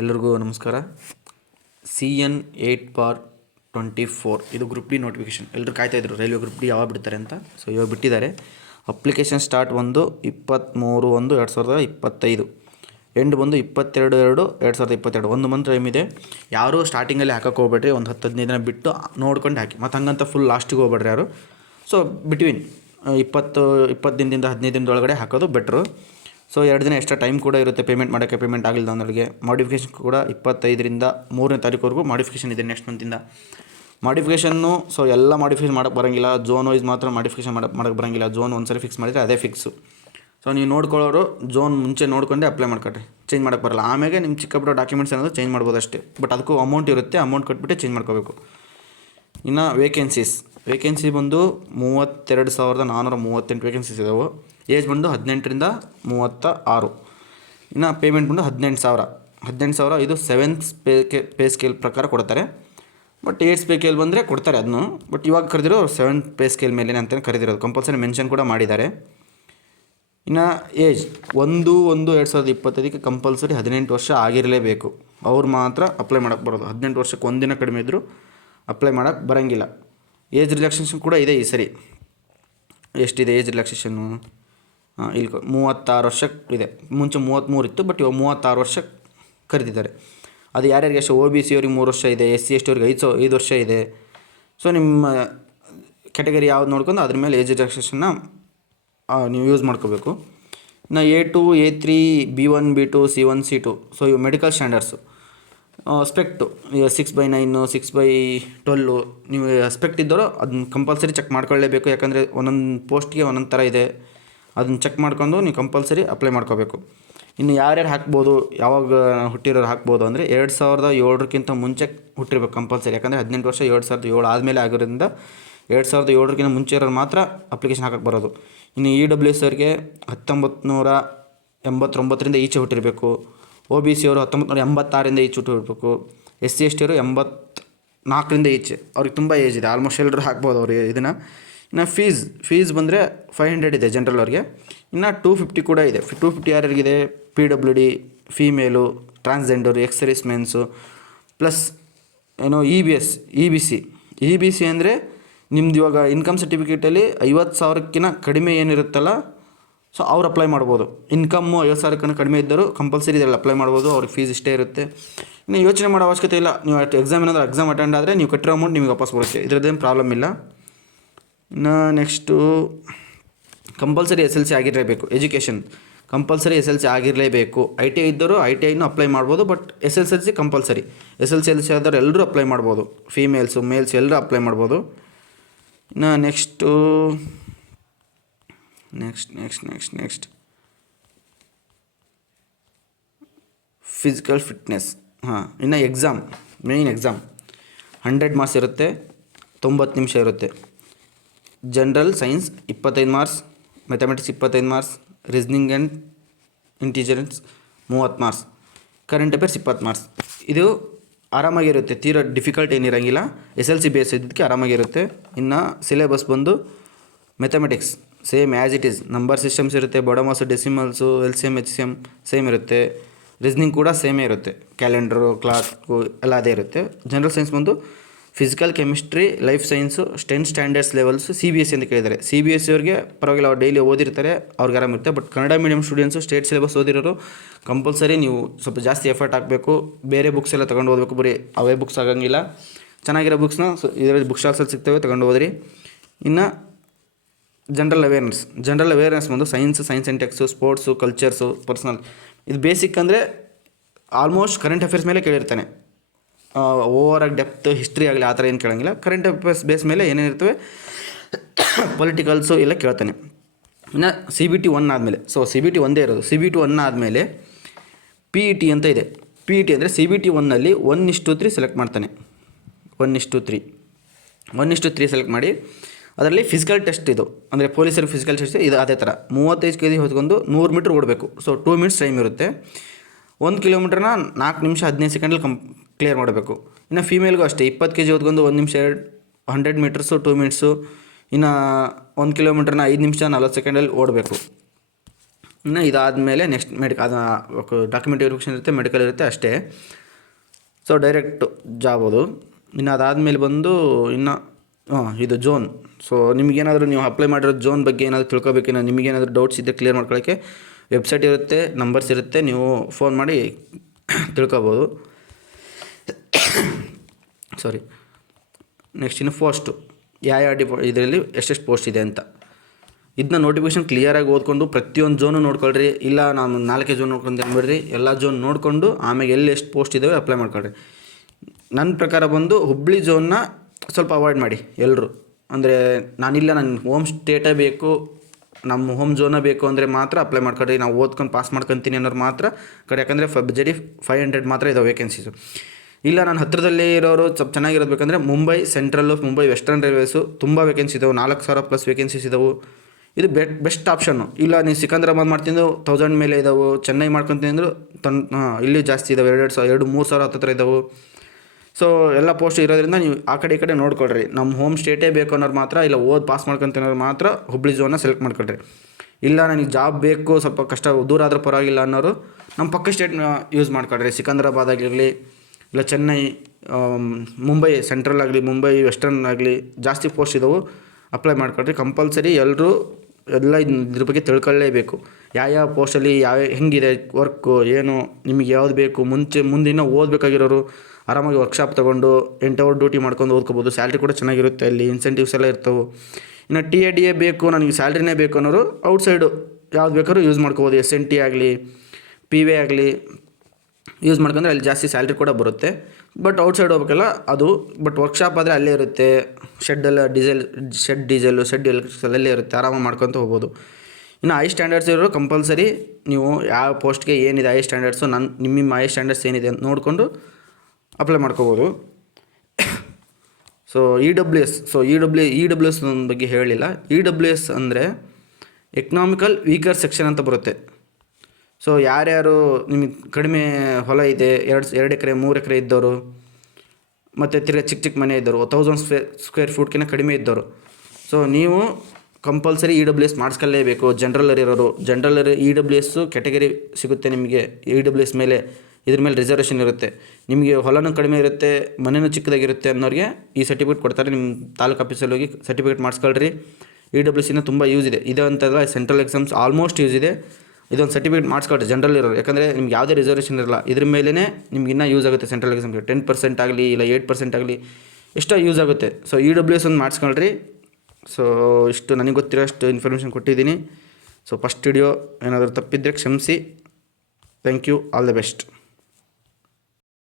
ಎಲ್ಲರಿಗೂ ನಮಸ್ಕಾರ. CN8/24 ಇದು ಗ್ರೂಪ್ ಡಿ ನೋಟಿಫಿಕೇಷನ್. ಎಲ್ಲರೂ ಕಾಯ್ತಾಯಿದ್ರು ರೈಲ್ವೆ ಗ್ರೂಪ್ ಡಿ ಯಾವಾಗ ಬಿಡ್ತಾರೆ ಅಂತ. ಸೊ ಇವಾಗ ಬಿಟ್ಟಿದ್ದಾರೆ. ಅಪ್ಲಿಕೇಶನ್ ಸ್ಟಾರ್ಟ್ 23/1/2025, ಎಂಡ್ ಬಂದು 22/2/2022. 1 ಮಂತ್ ಟೈಮ್ ಇದೆ. ಯಾರೂ ಸ್ಟಾರ್ಟಿಂಗಲ್ಲಿ ಹಾಕೋಕ್ಕೆ ಹೋಗ್ಬೇಡ್ರಿ. ಒಂದು 10-15 ದಿನ ಬಿಟ್ಟು ನೋಡ್ಕೊಂಡು ಹಾಕಿ. ಮತ್ತು ಹಂಗಂತ ಫುಲ್ ಲಾಸ್ಟಿಗೆ ಹೋಗ್ಬೇಡ್ರಿ ಯಾರು. ಸೊ ಬಿಟ್ವೀನ್ 20 ದಿನದಿಂದ 15 ದಿನದೊಳಗಡೆ ಹಾಕೋದು ಬೆಟ್ರು. ಸೊ 2 ದಿನ ಎಕ್ಸ್ಟ್ರಾ ಟೈಮ್ ಕೂಡ ಇರುತ್ತೆ ಪೇಮೆಂಟ್ ಮಾಡೋಕ್ಕೆ. ಪೇಮೆಂಟ್ ಆಗಿಲ್ಲ ಅನ್ನೋರಿಗೆ ಮಾಡಿಫಿಕೇಷನ್ ಕೂಡ 25ರಿಂದ 3ನೇ ತಾರೀಕುವರೆಗೂ ಮಾಡಿಫಿಕೇಷನ್ ಇದೆ ನೆಕ್ಸ್ಟ್ ಮಂತಿಂದ. ಮಾಡಿಫಿಕೇಷನ್ನು ಸೊ ಎಲ್ಲ ಮಾಡಿಫಿಕೇಷನ್ ಮಾಡೋಕ್ಕೆ ಬರೋಂಗಿಲ್ಲ. ಝೋನ್ ವೈಸ್ ಮಾತ್ರ ಮಾಡಿಫಿಕೇಷನ್ ಮಾಡೋಕ್ಕೆ ಬರೋಂಗಿಲ್ಲ. ಝೋನ್ ಒಂದ್ಸರಿ ಫಿಕ್ಸ್ ಮಾಡಿದರೆ ಅದೇ ಫಿಕ್ಸು. ಸೊ ನೀವು ನೋಡ್ಕೊಳ್ಳೋರು ಝೋನ್ ಮುಂಚೆ ನೋಡ್ಕೊಂಡೆ ಅಪ್ಲೈ ಮಾಡ್ಕೊಳ್ರಿ. ಚೇಂಜ್ ಮಾಡೋಕ್ಕೆ ಬರಲ್ಲ. ಆಮೇಲೆ ನಿಮ್ಮ ಚಿಕ್ಕ ಪುಟ್ಟ ಡಾಕ್ಯುಮೆಂಟ್ಸ್ ಏನಾದರೂ ಚೇಂಜ್ ಮಾಡ್ಬೋದು ಅಷ್ಟೇ. ಬಟ್ ಅದಕ್ಕೂ ಅಮೌಂಟ್ ಇರುತ್ತೆ. ಅಮೌಂಟ್ ಕಟ್ಬಿಟ್ಟು ಚೇಂಜ್ ಮಾಡ್ಕೋಬೇಕು. ಇನ್ನು ವೇಕೆನ್ಸಿ ಬಂದು 32,438 ವೇಕೆನ್ಸೀಸ್ ಇದಾವೆ. ಏಜ್ ಬಂದು 18ರಿಂದ 36. ಇನ್ನು ಪೇಮೆಂಟ್ ಬಂದು 18,000. ಇದು 7th ಪೇ ಸ್ಕೇಲ್ ಪ್ರಕಾರ ಕೊಡ್ತಾರೆ. ಬಟ್ 8th ಪೇ ಸ್ಕೇಲ್ ಬಂದರೆ ಕೊಡ್ತಾರೆ ಅದನ್ನು. ಬಟ್ ಇವಾಗ ಕರೆದಿರೋ 7th ಪೇ ಸ್ಕೇಲ್ ಮೇಲೆ ಅಂತಲೇ ಕರೆದಿರೋದು. ಕಂಪಲ್ಸರಿ ಮೆನ್ಷನ್ ಕೂಡ ಮಾಡಿದ್ದಾರೆ. ಇನ್ನು ಏಜ್ 1/1/2025 ಕಂಪಲ್ಸರಿ 18 ವರ್ಷ ಆಗಿರಲೇಬೇಕು. ಅವ್ರು ಮಾತ್ರ ಅಪ್ಲೈ ಮಾಡೋಕ್ಕೆ ಬರೋದು. 18 ವರ್ಷಕ್ಕೆ ಒಂದಿನ ಕಡಿಮೆ ಇದ್ದರೂ ಅಪ್ಲೈ ಮಾಡೋಕ್ಕೆ ಬರೋಂಗಿಲ್ಲ. ಏಜ್ ರಿಲ್ಯಾಕ್ಸೇಷನ್ ಕೂಡ ಇದೆ ಈ ಸರಿ. ಎಷ್ಟಿದೆ ಏಜ್ ರಿಲ್ಯಾಕ್ಸೇಷನ್ನು? ಇಲ್ಲಿ 36 ವರ್ಷಕ್ಕೆ ಇದೆ. ಮುಂಚೆ 33 ಇತ್ತು. ಬಟ್ ಇವಾಗ 36 ವರ್ಷಕ್ಕೆ ಕರೆದಿದ್ದಾರೆ. ಅದು ಯಾರ್ಯಾರಿಗೆ ಅಷ್ಟು OBC ಅವ್ರಿಗೆ 3 ವರ್ಷ ಇದೆ. SC ST ಅವ್ರಿಗೆ 5 ವರ್ಷ ಇದೆ. ಸೊ ನಿಮ್ಮ ಕ್ಯಾಟಗರಿ ಯಾವ್ದು ನೋಡ್ಕೊಂಡು ಅದ್ರ ಮೇಲೆ ಏಜ್ ರಿಲ್ಯಾಕ್ಸೇಷನ್ನ ನೀವು ಯೂಸ್ ಮಾಡ್ಕೋಬೇಕು. ಇನ್ನು A2 A3 B1 B2 C1 C2. So ಇವು ಮೆಡಿಕಲ್ ಸ್ಟ್ಯಾಂಡರ್ಡ್ಸು. ಸ್ಪೆಕ್ಟು 6/9 6/12 ನೀವು ಸ್ಪೆಕ್ಟ್ ಇದ್ದವರು ಅದನ್ನ ಕಂಪಲ್ಸರಿ ಚೆಕ್ ಮಾಡ್ಕೊಳ್ಳೇಬೇಕು. ಯಾಕಂದರೆ ಒಂದೊಂದು ಪೋಸ್ಟ್ಗೆ ಒಂದೊಂದು ಥರ ಇದೆ. ಅದನ್ನು ಚೆಕ್ ಮಾಡ್ಕೊಂಡು ನೀವು ಕಂಪಲ್ಸರಿ ಅಪ್ಲೈ ಮಾಡ್ಕೋಬೇಕು. ಇನ್ನು ಯಾರ್ಯಾರು ಹಾಕ್ಬೋದು, ಯಾವಾಗ ಹುಟ್ಟಿರೋರು ಹಾಕ್ಬೋದು ಅಂದರೆ 2007ಕ್ಕಿಂತ ಮುಂಚೆ ಹುಟ್ಟಿರ್ಬೇಕು ಕಂಪಲ್ಸರಿ. ಯಾಕಂದರೆ 18 ವರ್ಷ 2007 ಆದಮೇಲೆ ಆಗಿರೋದ್ರಿಂದ 2007ಕ್ಕಿಂತ ಮುಂಚೆ ಇರೋರು ಮಾತ್ರ ಅಪ್ಲಿಕೇಶನ್ ಹಾಕಕ್ಕೆ ಬರೋದು. ಇನ್ನು EWS ಅವ್ರಿಗೆ 1989ರಿಂದ ಈಚೆ ಹುಟ್ಟಿರಬೇಕು. OBC ಅವರು 1986ರಿಂದ ಈಚೆ ಹುಟ್ಟಿರಬೇಕು. SC ST ಅವರು 84ರಿಂದ ಈಚೆ. ಅವ್ರಿಗೆ ತುಂಬ ಏಜ್ ಇದೆ. ಆಲ್ಮೋಸ್ಟ್ ಎಲ್ಲರೂ ಹಾಕ್ಬೋದು ಅವ್ರಿಗೆ ಇದನ್ನು. ಇನ್ನು ಫೀಸ್ ಬಂದರೆ 500 ಇದೆ ಜನರಲ್ ಅವ್ರಿಗೆ. ಇನ್ನು 250 ಕೂಡ ಇದೆ. 250 ಯಾರ್ಯಾರಿಗಿದೆ? PWD, female, transgender, X ಮೆನ್ಸು, plus ಏನೋ EBC ಅಂದರೆ ನಿಮ್ದು ಇವಾಗ ಇನ್ಕಮ್ ಸರ್ಟಿಫಿಕೇಟಲ್ಲಿ 50,000ಕ್ಕಿಂತ ಕಡಿಮೆ ಏನಿರುತ್ತಲ್ಲ, ಸೊ ಅವ್ರು ಅಪ್ಲೈ ಮಾಡ್ಬೋದು. ಇನ್ಕಮ್ಮು 50,000ಕ್ಕಿಂತ ಕಡಿಮೆ ಇದ್ದರೂ ಕಂಪಲ್ಸರಿ ಇದರಲ್ಲಿ ಅಪ್ಲೈ ಮಾಡ್ಬೋದು. ಅವ್ರಿಗೆ ಫೀಸ್ ಇಷ್ಟೇ ಇರುತ್ತೆ. ಇನ್ನು ಯೋಚನೆ ಮಾಡೋ ಅವಶ್ಯಕತೆ ಇಲ್ಲ. ನೀವು ಎಕ್ಸಾಮ್ ಅಟೆಂಡ್ ಆದರೆ ನೀವು ಕಟ್ಟಿರೋ ಅಮೌಂಟ್ ನಿಮಗೆ ವಾಪಸ್ ಬರುತ್ತೆ. ಇದರದ್ದೇನು ಪ್ರಾಬ್ಲಮ್ ಇಲ್ಲ. ಇನ್ನು ನೆಕ್ಸ್ಟು ಕಂಪಲ್ಸರಿ SLC ಆಗಿರಲೇಬೇಕು. ಎಜುಕೇಷನ್ ಕಂಪಲ್ಸರಿ SLC ಆಗಿರಲೇಬೇಕು. ITI ಇದ್ದರೂ ITIನೂ ಅಪ್ಲೈ ಮಾಡ್ಬೋದು. But SLC compulsory. SLC ಆದವ್ರು ಎಲ್ಲರೂ ಅಪ್ಲೈ ಮಾಡ್ಬೋದು. ಫೀಮೇಲ್ಸು ಮೇಲ್ಸು ಎಲ್ಲರೂ ಅಪ್ಲೈ ಮಾಡ್ಬೋದು. ಇನ್ನು ನೆಕ್ಸ್ಟ್ ಫಿಸಿಕಲ್ ಫಿಟ್ನೆಸ್. ಇನ್ನು ಮೇಯ್ನ್ ಎಕ್ಸಾಮ್ 100 ಮಾರ್ಕ್ಸ್ ಇರುತ್ತೆ. 90 ನಿಮಿಷ ಇರುತ್ತೆ. General science 25 marks, mathematics 25 marks, reasoning and intelligence 30 marks, current affairs 20 marks. ಇದು ಆರಾಮಾಗಿರುತ್ತೆ. ತೀರಾ ಡಿಫಿಕಲ್ಟ್ ಏನಿರೋಂಗಿಲ್ಲ. SLC ಬೇಸ್ ಇದ್ದಕ್ಕೆ ಆರಾಮಾಗಿರುತ್ತೆ. ಇನ್ನು ಸಿಲೆಬಸ್ ಬಂದು mathematics same as it is. Number systems ಇರುತ್ತೆ. BODMAS, decimals, LCM HCM same ಇರುತ್ತೆ. ರೀಸನಿಂಗ್ ಕೂಡ ಸೇಮೇ ಇರುತ್ತೆ. ಕ್ಯಾಲೆಂಡ್ರು, ಕ್ಲಾಸ್ಕು ಎಲ್ಲ ಅದೇ ಇರುತ್ತೆ. ಜನರಲ್ ಸೈನ್ಸ್ ಬಂದು physical, chemistry, life science, 10 standards levels. CBSE ಅಂತ ಕೇಳಿದ್ದಾರೆ. CBSE ಅವ್ರಿಗೆ ಪರವಾಗಿಲ್ಲ, ಅವ್ರು ಡೈಲಿ ಓದಿರ್ತಾರೆ, ಅವ್ರಿಗೆ ಆರಾಮಿರುತ್ತೆ. But Kannada medium students state syllabus ಓದಿರೋರು ಕಂಪಲ್ಸರಿ ನೀವು ಸ್ವಲ್ಪ ಜಾಸ್ತಿ ಎಫರ್ಟ್ ಹಾಕಬೇಕು. ಬೇರೆ ಬುಕ್ಸ್ ಎಲ್ಲ ತೊಗೊಂಡು ಓದಬೇಕು. ಬರೀ ಅವೇ ಬುಕ್ಸ್ ಆಗೋಂಗಿಲ್ಲ. ಚೆನ್ನಾಗಿರೋ ಬುಕ್ಸ್ನ ಇದರಲ್ಲಿ ಬುಕ್ ಸ್ಟಾಲ್ಸಲ್ಲಿ ಸಿಗ್ತವೆ, ತೊಗೊಂಡು ಓದಿರಿ. ಇನ್ನು ಜನರಲ್ ಅವೇರ್ನೆಸ್ ಬಂದು science and tech, sports, cultures, personal. ಇದು ಬೇಸಿಕ್ ಅಂದರೆ ಆಲ್ಮೋಸ್ಟ್ ಕರೆಂಟ್ ಅಫೇರ್ಸ್ ಮೇಲೆ ಕೇಳಿರ್ತಾನೆ. ಓವರಾಗಿ ಡೆಪ್ತ್ ಹಿಸ್ಟ್ರಿ ಆಗಲಿ ಆ ಥರ ಏನು ಕೇಳೋಂಗಿಲ್ಲ. ಕರೆಂಟ್ ಅಫೇರ್ಸ್ ಬೇಸ್ ಮೇಲೆ ಏನೇನಿರ್ತವೆ ಪೊಲಿಟಿಕಲ್ಸು ಎಲ್ಲ ಕೇಳ್ತಾನೆ. ಇನ್ನು CBT 1 ಆದಮೇಲೆ, ಸೊ CBT ಒಂದೇ ಇರೋದು. CBT 1 ಆದಮೇಲೆ PET ಅಂತ ಇದೆ. PET ಅಂದರೆ CBT 1ನಲ್ಲಿ 1:3 ಸೆಲೆಕ್ಟ್ ಮಾಡ್ತಾನೆ. 1:3 ಸೆಲೆಕ್ಟ್ ಮಾಡಿ ಅದರಲ್ಲಿ ಫಿಸಿಕಲ್ ಟೆಸ್ಟ್ ಇದು ಅಂದರೆ ಪೊಲೀಸರು ಫಿಸಿಕಲ್ ಟೆಸ್ಟ್ ಇದು ಅದೇ ಥರ 35 kg ಹೊತ್ಕೊಂಡು 100 ಮೀಟ್ರ್ ಓಡಬೇಕು. ಸೊ 2 ಮಿನಿಟ್ಸ್ ಟೈಮ್ ಇರುತ್ತೆ. 1 ಕಿಲೋಮೀಟ್ರನ್ನ 4 ನಿಮಿಷ 15 ಸೆಕೆಂಡಲ್ಲಿ ಕ್ಲಿಯರ್ ಮಾಡಬೇಕು. ಇನ್ನು ಫೀಮೇಲ್ಗೂ ಅಷ್ಟೇ 20 kg ಹೊತ್ಕೊಂಡು 1 ನಿಮಿಷ 100 ಮೀಟರ್ಸು 2 ಮಿನಿಟ್ಸು. ಇನ್ನು 1 ಕಿಲೋಮೀಟ್ರನ್ನ 5 ನಿಮಿಷ 40 ಸೆಕೆಂಡಲ್ಲಿ ಓಡಬೇಕು. ಇನ್ನು ಇದಾದಮೇಲೆ ನೆಕ್ಸ್ಟ್ ಅದು ಡಾಕ್ಯುಮೆಂಟ್ ವೆರಿಫಿಕೇಷನ್ ಇರುತ್ತೆ, ಮೆಡಿಕಲ್ ಇರುತ್ತೆ ಅಷ್ಟೇ. ಸೊ ಡೈರೆಕ್ಟ್ ಜಾಬ್ ಅದು. ಇನ್ನು ಅದಾದಮೇಲೆ ಬಂದು ಇನ್ನು ಇದು ಜೋನ್. ಸೊ ನಿಮಗೇನಾದರೂ ನೀವು ಅಪ್ಲೈ ಮಾಡಿರೋ ಜೋನ್ ಬಗ್ಗೆ ಏನಾದರೂ ತಿಳ್ಕೊಬೇಕೇನೋ, ನಿಮಗೇನಾದರೂ ಡೌಟ್ಸ್ ಇದ್ದರೆ ಕ್ಲಿಯರ್ ಮಾಡ್ಕೊಳ್ಳೋಕ್ಕೆ ವೆಬ್ಸೈಟ್ ಇರುತ್ತೆ, ನಂಬರ್ಸ್ ಇರುತ್ತೆ, ನೀವು ಫೋನ್ ಮಾಡಿ ತಿಳ್ಕೊಬೋದು. ಸಾರಿ. ನೆಕ್ಸ್ಟ್ ಇನ್ನು ಪೋಸ್ಟು ಯಾವ ಇದರಲ್ಲಿ ಎಷ್ಟೆಷ್ಟು ಪೋಸ್ಟ್ ಇದೆ ಅಂತ ಇದನ್ನ ನೋಟಿಫಿಕೇಷನ್ ಕ್ಲಿಯರಾಗಿ ಓದ್ಕೊಂಡು ಪ್ರತಿಯೊಂದು ಝೋನು ನೋಡ್ಕೊಳ್ರಿ. ಇಲ್ಲ ನಾನು 4 ಝೋನ್ ನೋಡ್ಕೊಂಡು ಅಂದ್ಬಿಡ್ರಿ, ಎಲ್ಲ ಝೋನ್ ನೋಡಿಕೊಂಡು ಆಮೇಲೆ ಎಲ್ಲಿ ಎಷ್ಟು ಪೋಸ್ಟ್ ಇದ್ದಾವೆ ಅಪ್ಲೈ ಮಾಡ್ಕೊಳ್ರಿ. ನನ್ನ ಪ್ರಕಾರ ಬಂದು ಹುಬ್ಳಿ ಝೋನ್ನ ಸ್ವಲ್ಪ ಅವಾಯ್ಡ್ ಮಾಡಿ ಎಲ್ಲರೂ. ಅಂದರೆ ನಾನಿಲ್ಲ ನನ್ನ ಹೋಮ್ ಸ್ಟೇಟೇ ಬೇಕು, ನಮ್ಮ ಹೋಮ್ ಝೋನೇ ಬೇಕು ಅಂದರೆ ಮಾತ್ರ ಅಪ್ಲೈ ಮಾಡ್ಕೊಳ್ರಿ. ನಾವು ಓದ್ಕೊಂಡು ಪಾಸ್ ಮಾಡ್ಕೊತೀನಿ ಅನ್ನೋರು ಮಾತ್ರ ಕಡೆ, ಯಾಕಂದರೆ ಬಜೆಟ್ 500 ಮಾತ್ರ ಇದಾವೆ ವೇಕೆನ್ಸೀಸು. ಇಲ್ಲ ನಾನು ಹತ್ತಿರದಲ್ಲೇ ಇರೋರು ಸ್ವಲ್ಪ ಚೆನ್ನಾಗಿರೋದು ಬೇಕಂದರೆ Mumbai central, Mumbai western railways ತುಂಬ ವೇಕೆನ್ಸಿ ಇದಾವೆ, 4000+ ವೇಕೆನ್ಸೀಸ್ ಇದಾವೆ. ಇದು ಬೆಸ್ಟ್ ಆಪ್ಷನ್ನು. ಇಲ್ಲ ನೀವು ಸಿಕಂದ್ರಾಬಾದ್ ಮಾಡ್ತಿದ್ದು 1000 ಮೇಲೆ ಇದಾವೆ, ಚೆನ್ನೈ ಮಾಡ್ಕೊತೀನಿ ಅಂದರು ಇಲ್ಲಿ ಜಾಸ್ತಿ ಇದಾವೆ, 2-3 ಸಾವಿರ ಹತ್ತಿರ ಇದಾವೆ. ಸೊ ಎಲ್ಲ ಪೋಸ್ಟ್ ಇರೋದ್ರಿಂದ ನೀವು ಆ ಕಡೆ ಈ ಕಡೆ ನೋಡ್ಕೊಳ್ರಿ. ನಮ್ಮ ಹೋಮ್ ಸ್ಟೇಟೇ ಬೇಕು ಅನ್ನೋರು ಮಾತ್ರ, ಇಲ್ಲ ಪಾಸ್ ಮಾಡ್ಕೊತಿರೋರು ಮಾತ್ರ ಹುಬ್ಳಿ ಝೋನ್ನ ಸೆಲೆಕ್ಟ್ ಮಾಡ್ಕೊಳ್ರಿ. ಇಲ್ಲ ನನಗೆ ಜಾಬ್ ಬೇಕು, ಸ್ವಲ್ಪ ಕಷ್ಟ ದೂರ ಆದರೂ ಪರವಾಗಿಲ್ಲ ಅನ್ನೋರು ನಮ್ಮ ಪಕ್ಕ ಸ್ಟೇಟ್ನ ಯೂಸ್ ಮಾಡ್ಕೊಳ್ರಿ. ಸಿಕಂದ್ರಾಬಾದ್ ಆಗಿರಲಿ, ಇಲ್ಲ ಚೆನ್ನೈ, ಮುಂಬೈ ಸೆಂಟ್ರಲ್ ಆಗಲಿ, ಮುಂಬೈ ವೆಸ್ಟರ್ನ್ ಆಗಲಿ ಜಾಸ್ತಿ ಪೋಸ್ಟ್ ಇದಾವೆ, ಅಪ್ಲೈ ಮಾಡ್ಕೊಳ್ರಿ. ಕಂಪಲ್ಸರಿ ಎಲ್ಲರೂ ಎಲ್ಲ ಇದ್ರ ಬಗ್ಗೆ ತಿಳ್ಕೊಳ್ಳೇಬೇಕು. ಯಾವ ಪೋಸ್ಟಲ್ಲಿ ಹೆಂಗಿದೆ ವರ್ಕು ಏನು, ನಿಮಗೆ ಯಾವ್ದು ಬೇಕು. ಮುಂದಿನ ಓದಬೇಕಾಗಿರೋರು ಆರಾಮಾಗಿ ವರ್ಕ್ಶಾಪ್ ತೊಗೊಂಡು 8 ಅವರ್ ಡ್ಯೂಟಿ ಮಾಡ್ಕೊಂಡು ಓದ್ಕೋಬೋದು. ಸ್ಯಾಲ್ರಿ ಕೂಡ ಚೆನ್ನಾಗಿರುತ್ತೆ, ಅಲ್ಲಿ ಇನ್ಸೆಂಟಿವ್ಸ್ ಎಲ್ಲ ಇರ್ತವೆ. ಇನ್ನು TADA ಬೇಕು, ನನಗೆ ಸ್ಯಾಲ್ರಿನೇ ಬೇಕು ಅನ್ನೋರು ಔಟ್ಸೈಡು ಯಾವ್ದು ಬೇಕಾದ್ರೂ ಯೂಸ್ ಮಾಡ್ಕೋಬೋದು. SNT ಆಗಲಿ, PV ಆಗಲಿ ಯೂಸ್ ಮಾಡ್ಕೊಂಡ್ರೆ ಅಲ್ಲಿ ಜಾಸ್ತಿ ಸ್ಯಾಲ್ರಿ ಕೂಡ ಬರುತ್ತೆ. ಬಟ್ ಔಟ್ಸೈಡ್ ಹೋಗ್ಬೇಕಲ್ಲ ಅದು. ಬಟ್ ವರ್ಕ್ಶಾಪ್ ಆದರೆ ಅಲ್ಲೇ ಇರುತ್ತೆ, ಶೆಡ್ ಡೀಸೆಲ್ಲು, ಶೆಡ್ ಎಲೆಕ್ಟ್ರಿಕಲ್ ಅಲ್ಲೇ ಇರುತ್ತೆ, ಆರಾಮಾಗಿ ಮಾಡ್ಕೊತ ಹೋಗ್ಬೋದು. ಇನ್ನು ಹೈ ಸ್ಟ್ಯಾಂಡರ್ಡ್ಸ್ ಇರೋರು ಕಂಪಲ್ಸರಿ ನೀವು ಯಾವ ಪೋಸ್ಟ್ಗೆ ಏನಿದೆ ಹೈ ಸ್ಟ್ಯಾಂಡರ್ಡ್ಸು, ನಿಮ್ಮ ಹೈ ಸ್ಟ್ಯಾಂಡರ್ಡ್ಸ್ ಏನಿದೆ ಅಂತ ನೋಡಿಕೊಂಡು ಅಪ್ಲೈ ಮಾಡ್ಕೋಬೋದು. So EWS. ಸೊ EWS ಬಗ್ಗೆ ಹೇಳಿಲ್ಲ. EWS ಅಂದರೆ ಎಕನಾಮಿಕಲ್ ವೀಕರ್ ಸೆಕ್ಷನ್ ಅಂತ ಬರುತ್ತೆ. ಸೊ ಯಾರ್ಯಾರು ನಿಮಗೆ ಕಡಿಮೆ ಹೊಲ ಇದೆ, 2 ಎಕರೆ 3 ಎಕರೆ ಇದ್ದವರು, ಮತ್ತು ತಿರ್ಗಿ ಚಿಕ್ಕ ಮನೆ ಇದ್ದವರು, 1000 ಸ್ಕ್ವೇರ್ ಫೀಟ್ಗಿಂತ ಕಡಿಮೆ ಇದ್ದವರು, ಸೊ ನೀವು ಕಂಪಲ್ಸರಿ EWS ಮಾಡಿಸ್ಕೊಳ್ಳೇಬೇಕು. ಜನರಲ್ ಇರೋರು EWS ಕ್ಯಾಟಗರಿ ಸಿಗುತ್ತೆ ನಿಮಗೆ. EWS ಮೇಲೆ ಇದ್ರ ಮೇಲೆ ರಿಸರ್ವೇಷನ್ ಇರುತ್ತೆ. ನಿಮಗೆ ಹೊಲನೂ ಕಡಿಮೆ ಇರುತ್ತೆ, ಮನೆಯೂ ಚಿಕ್ಕದಾಗಿರುತ್ತೆ ಅನ್ನೋರಿಗೆ ಈ ಸರ್ಟಿಫಿಕೇಟ್ ಕೊಡ್ತಾರೆ. ನಿಮ್ಮ ತಾಲೂಕು ಆಫೀಸಲ್ಲಿ ಹೋಗಿ ಸರ್ಟಿಫಿಕೇಟ್ ಮಾಡಿಸ್ಕೊಳ್ರಿ. EWS ತುಂಬ ಯೂಸ್ ಇದೆ. ಇದು ಅಂತಲ್ಲ, ಸೆಂಟ್ರಲ್ ಎಕ್ಸಾಮ್ಸ್ ಆಲ್ಮೋಸ್ಟ್ ಯೂಸ್ ಇದೆ. ಇದೊಂದು ಸರ್ಟಿಫಿಕೇಟ್ ಮಾಡಿಸ್ಕೊಳ್ರಿ ಜನರಲ್ ಇರೋರು. ಯಾಕಂದರೆ ನಿಮ್ಗೆ ಯಾವುದೇ ರಿಸರ್ವೇಷನ್ ಇರಲ್ಲ, ಇದ್ರ ಮೇಲೇ ನಿಮ್ಗೆ ಇನ್ನೂ ಯೂಸ್ ಆಗುತ್ತೆ. ಸೆಂಟ್ರಲ್ ಎಕ್ಸಾಮ್ಗೆ 10% ಆಗಲಿ, ಇಲ್ಲ 8% ಆಗಲಿ, ಎಷ್ಟೋ ಯೂಸ್ ಆಗುತ್ತೆ. ಸೊ EWS ಒಂದು ಮಾಡಿಸ್ಕೊಳ್ರಿ. ಸೊ ಇಷ್ಟು ನನಗೆ ಗೊತ್ತಿರೋ ಅಷ್ಟು ಇನ್ಫಾರ್ಮೇಷನ್ ಕೊಟ್ಟಿದ್ದೀನಿ. ಸೊ ಫಸ್ಟ್ ವಿಡಿಯೋ ಏನಾದರೂ ತಪ್ಪಿದ್ದರೆ ಕ್ಷಮಿಸಿ. Thank you. All the best.